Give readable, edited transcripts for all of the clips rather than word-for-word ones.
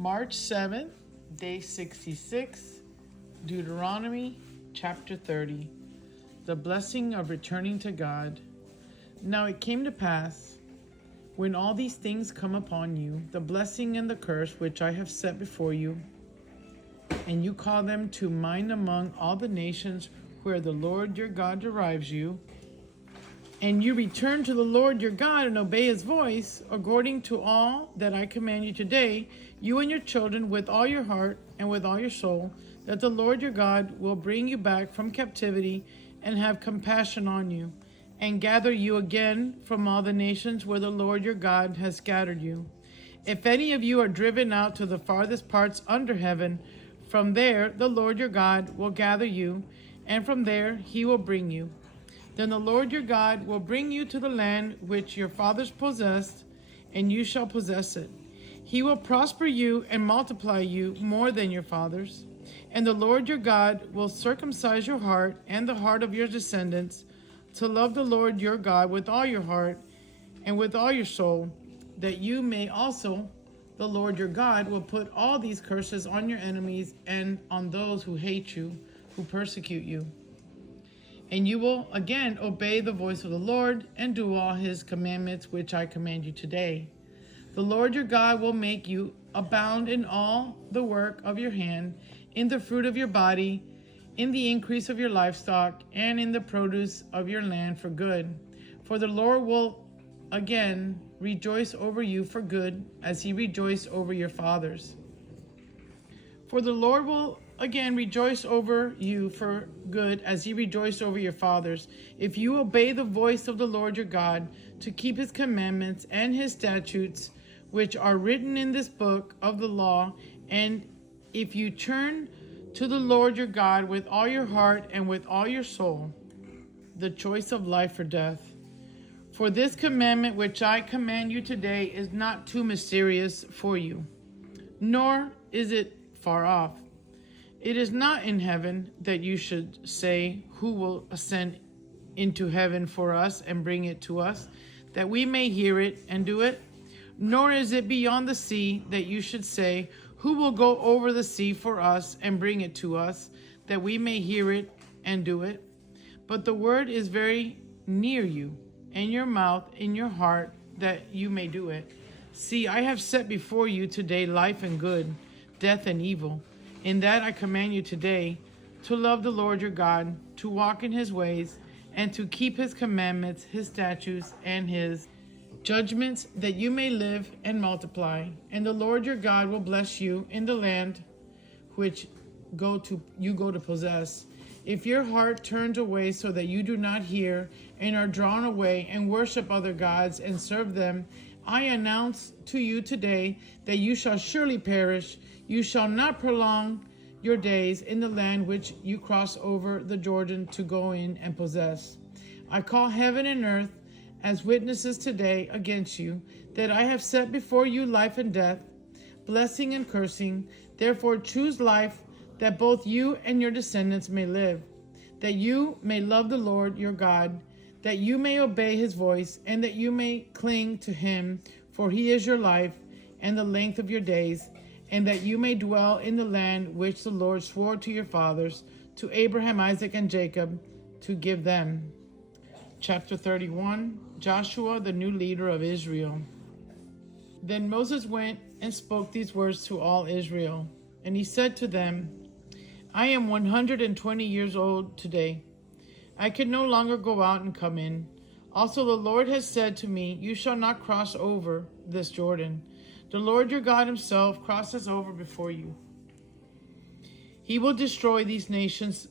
March 7th, day 66, Deuteronomy chapter 30. The blessing of returning to God. Now it came to pass, when all these things come upon you, the blessing and the curse which I have set before you, and you call them to mind among all the nations where the Lord your God derives you, and you return to the Lord your God and obey his voice, according to all that I command you today, you and your children with all your heart and with all your soul, that the Lord your God will bring you back from captivity and have compassion on you, and gather you again from all the nations where the Lord your God has scattered you. If any of you are driven out to the farthest parts under heaven, from there the Lord your God will gather you, and from there he will bring you. Then the Lord your God will bring you to the land which your fathers possessed, and you shall possess it. He will prosper you and multiply you more than your fathers. And the Lord your God will circumcise your heart and the heart of your descendants, to love the Lord your God with all your heart and with all your soul, that you may also, the Lord your God will put all these curses on your enemies and on those who hate you, who persecute you. And you will again obey the voice of the Lord and do all his commandments which I command you today. The Lord your God will make you abound in all the work of your hand, in the fruit of your body, in the increase of your livestock, and in the produce of your land for good. For the Lord will again rejoice over you for good, as he rejoiced over your fathers. For the Lord will again rejoice over you for good, as he rejoiced over your fathers, if you obey the voice of the Lord your God, to keep his commandments and his statutes, which are written in this book of the law, and if you turn to the Lord your God with all your heart and with all your soul. The choice of life or death. For this commandment which I command you today is not too mysterious for you, nor is it far off. It is not in heaven, that you should say, who will ascend into heaven for us and bring it to us, that we may hear it and do it. Nor is it beyond the sea, that you should say, who will go over the sea for us and bring it to us, that we may hear it and do it. But the word is very near you, in your mouth, in your heart, that you may do it. See, I have set before you today life and good, death and evil. In that I command you today to love the Lord your God, to walk in his ways, and to keep his commandments, his statutes, and his judgments, that you may live and multiply. And the Lord your God will bless you in the land which you go to possess. If your heart turns away so that you do not hear, and are drawn away and worship other gods and serve them, I announce to you today that you shall surely perish. You shall not prolong your days in the land which you cross over the Jordan to go in and possess. I call heaven and earth as witnesses today against you, that I have set before you life and death, blessing and cursing. Therefore choose life, that both you and your descendants may live, that you may love the Lord your God, that you may obey his voice, and that you may cling to him, for he is your life and the length of your days, and that you may dwell in the land which the Lord swore to your fathers, to Abraham, Isaac, and Jacob, to give them. Chapter 31, Joshua, the new leader of Israel. Then Moses went and spoke these words to all Israel, and he said to them, I am 120 years old today. I can no longer go out and come in. Also the Lord has said to me, you shall not cross over this Jordan. The Lord your God himself crosses over before you. He will destroy these nations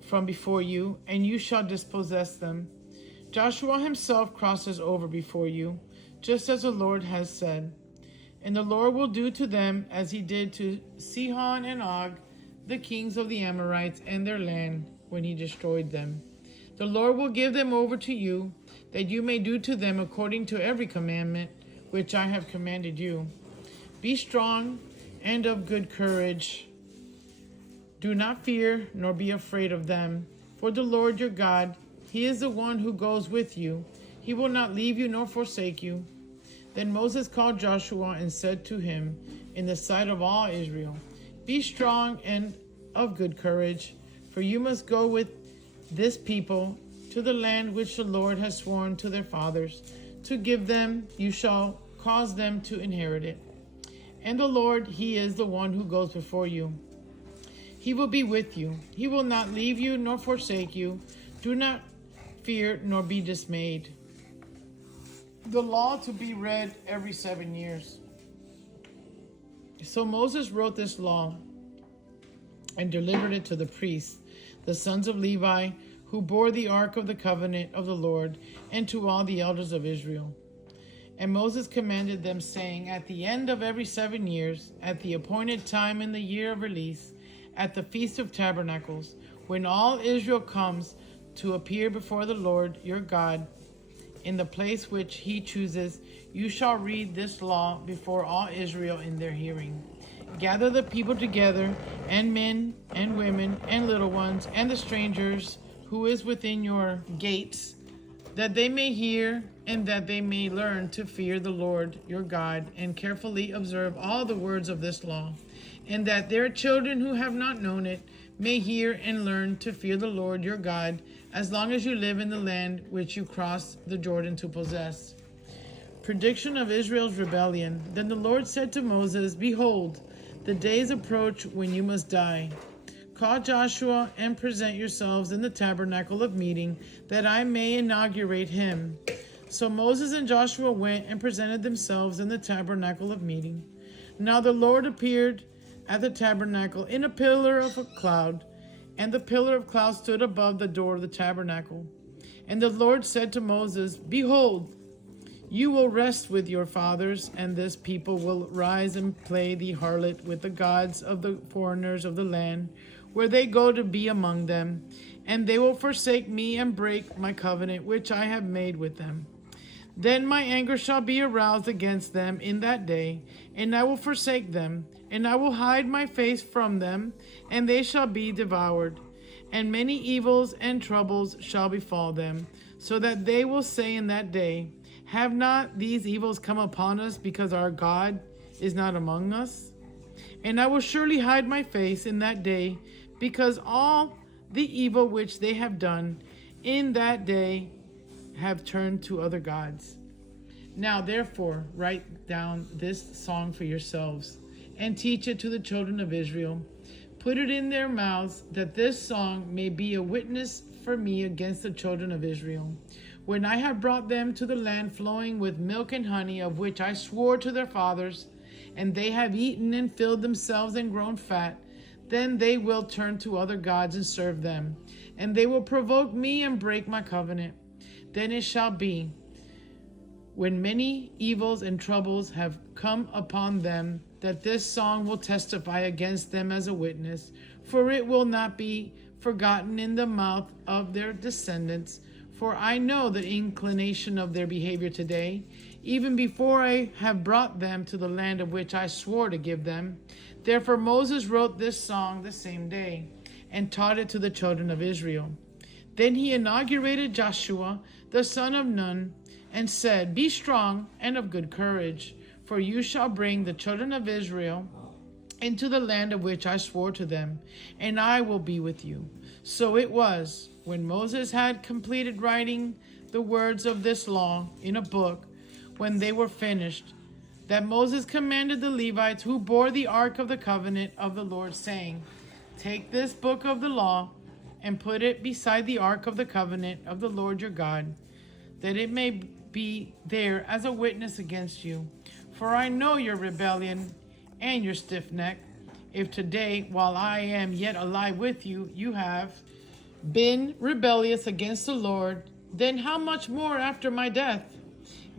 from before you, and you shall dispossess them. Joshua himself crosses over before you, just as the Lord has said. And the Lord will do to them as he did to Sihon and Og, the kings of the Amorites, and their land, when he destroyed them. The Lord will give them over to you, that you may do to them according to every commandment which I have commanded you. Be strong and of good courage. Do not fear, nor be afraid of them. For the Lord your God, he is the one who goes with you. He will not leave you nor forsake you. Then Moses called Joshua and said to him in the sight of all Israel, "Be strong and of good courage, for you must go with this people to the land which the Lord has sworn to their fathers to give them. You shall cause them to inherit it. And the Lord, He is the one who goes before you. He will be with you. He will not leave you nor forsake you. Do not fear nor be dismayed." The law to be read every 7 years. So Moses wrote this law and delivered it to the priests, the sons of Levi, who bore the ark of the covenant of the Lord, and to all the elders of Israel. And Moses commanded them, saying, "At the end of every 7 years, at the appointed time in the year of release, at the Feast of Tabernacles, when all Israel comes to appear before the Lord your God, in the place which He chooses, you shall read this law before all Israel in their hearing. Gather the people together, and men and women and little ones, and the strangers who is within your gates, that they may hear and that they may learn to fear the Lord your God, and carefully observe all the words of this law, and that their children who have not known it may hear and learn to fear the Lord your God, as long as you live in the land which you cross the Jordan to possess." Prediction of Israel's rebellion. Then the Lord said to Moses, "Behold, the days approach when you must die. Call Joshua and present yourselves in the tabernacle of meeting, that I may inaugurate him." So Moses and Joshua went and presented themselves in the tabernacle of meeting. Now the Lord appeared at the tabernacle in a pillar of a cloud, and the pillar of cloud stood above the door of the tabernacle. And the Lord said to Moses, "Behold, you will rest with your fathers, and this people will rise and play the harlot with the gods of the foreigners of the land, where they go to be among them, and they will forsake me and break my covenant which I have made with them. Then my anger shall be aroused against them in that day, and I will forsake them, and I will hide my face from them, and they shall be devoured. And many evils and troubles shall befall them, so that they will say in that day, have not these evils come upon us because our God is not among us? And I will surely hide my face in that day, because all the evil which they have done in that day have turned to other gods. Now therefore write down this song for yourselves, and teach it to the children of Israel. Put it in their mouths, that this song may be a witness for me against the children of Israel. When I have brought them to the land flowing with milk and honey, of which I swore to their fathers, and they have eaten and filled themselves and grown fat, then they will turn to other gods and serve them, and they will provoke me and break my covenant. Then it shall be, when many evils and troubles have come upon them, that this song will testify against them as a witness, for it will not be forgotten in the mouth of their descendants. For I know the inclination of their behavior today, even before I have brought them to the land of which I swore to give them. Therefore Moses wrote this song the same day, and taught it to the children of Israel. Then he inaugurated Joshua, the son of Nun, and said, Be strong and of good courage, for you shall bring the children of Israel into the land of which I swore to them, and I will be with you. So it was, when Moses had completed writing the words of this law in a book, when they were finished, that Moses commanded the Levites who bore the ark of the covenant of the Lord, saying, Take this book of the law and put it beside the ark of the covenant of the Lord your God, that it may be there as a witness against you. For I know your rebellion and your stiff neck. If today, while I am yet alive with you, you have been rebellious against the Lord, then how much more after my death?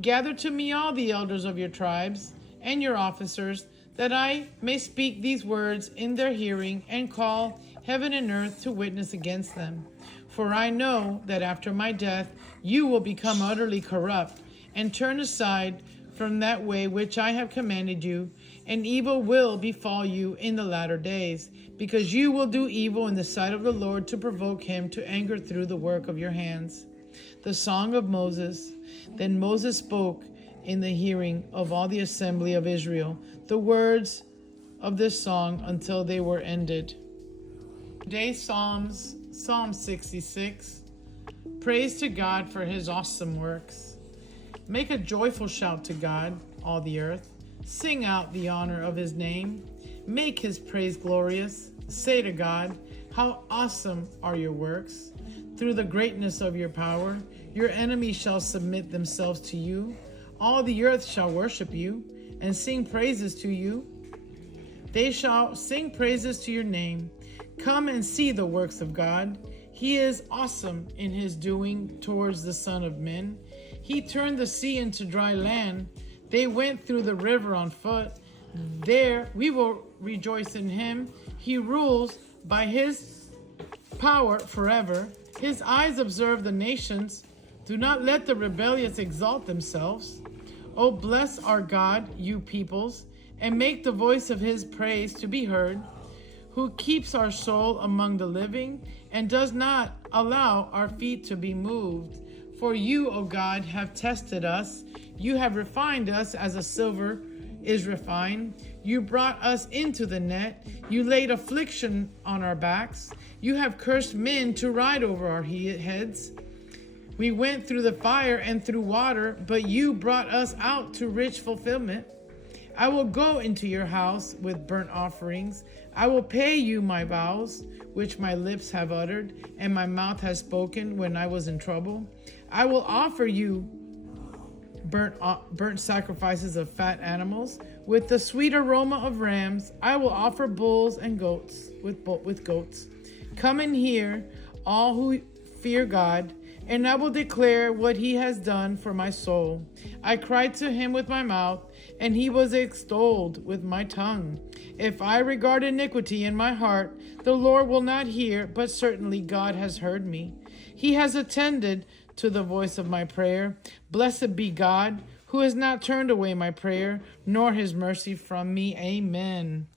Gather to me all the elders of your tribes and your officers, that I may speak these words in their hearing and call heaven and earth to witness against them. For I know that after my death you will become utterly corrupt and turn aside from that way which I have commanded you, and evil will befall you in the latter days, because you will do evil in the sight of the Lord to provoke him to anger through the work of your hands. The Song of Moses. Then Moses spoke, in the hearing of all the assembly of Israel the words of this song until they were ended. Today's Psalms, Psalm 66. Praise to God for his awesome works. Make a joyful shout to God, all the earth. Sing out the honor of his name. Make his praise glorious. Say to God, how awesome are your works. Through the greatness of your power, your enemies shall submit themselves to you. All the earth shall worship you and sing praises to you. They shall sing praises to your name. Come and see the works of God. He is awesome in his doing towards the Son of Men. He turned the sea into dry land. They went through the river on foot. There we will rejoice in him. He rules by his power forever. His eyes observe the nations. Do not let the rebellious exalt themselves. Oh, bless our God, you peoples, and make the voice of his praise to be heard, who keeps our soul among the living and does not allow our feet to be moved. For you, O God, have tested us. You have refined us as a silver is refined. You brought us into the net. You laid affliction on our backs. You have cursed men to ride over our heads. We went through the fire and through water, but you brought us out to rich fulfillment. I will go into your house with burnt offerings. I will pay you my vows, which my lips have uttered, and my mouth has spoken when I was in trouble. I will offer you burnt sacrifices of fat animals. With the sweet aroma of rams, I will offer bulls and goats with goats. Come and hear, all who fear God, and I will declare what he has done for my soul. I cried to him with my mouth, and he was extolled with my tongue. If I regard iniquity in my heart, the Lord will not hear, but certainly God has heard me. He has attended to the voice of my prayer. Blessed be God, who has not turned away my prayer, nor his mercy from me. Amen.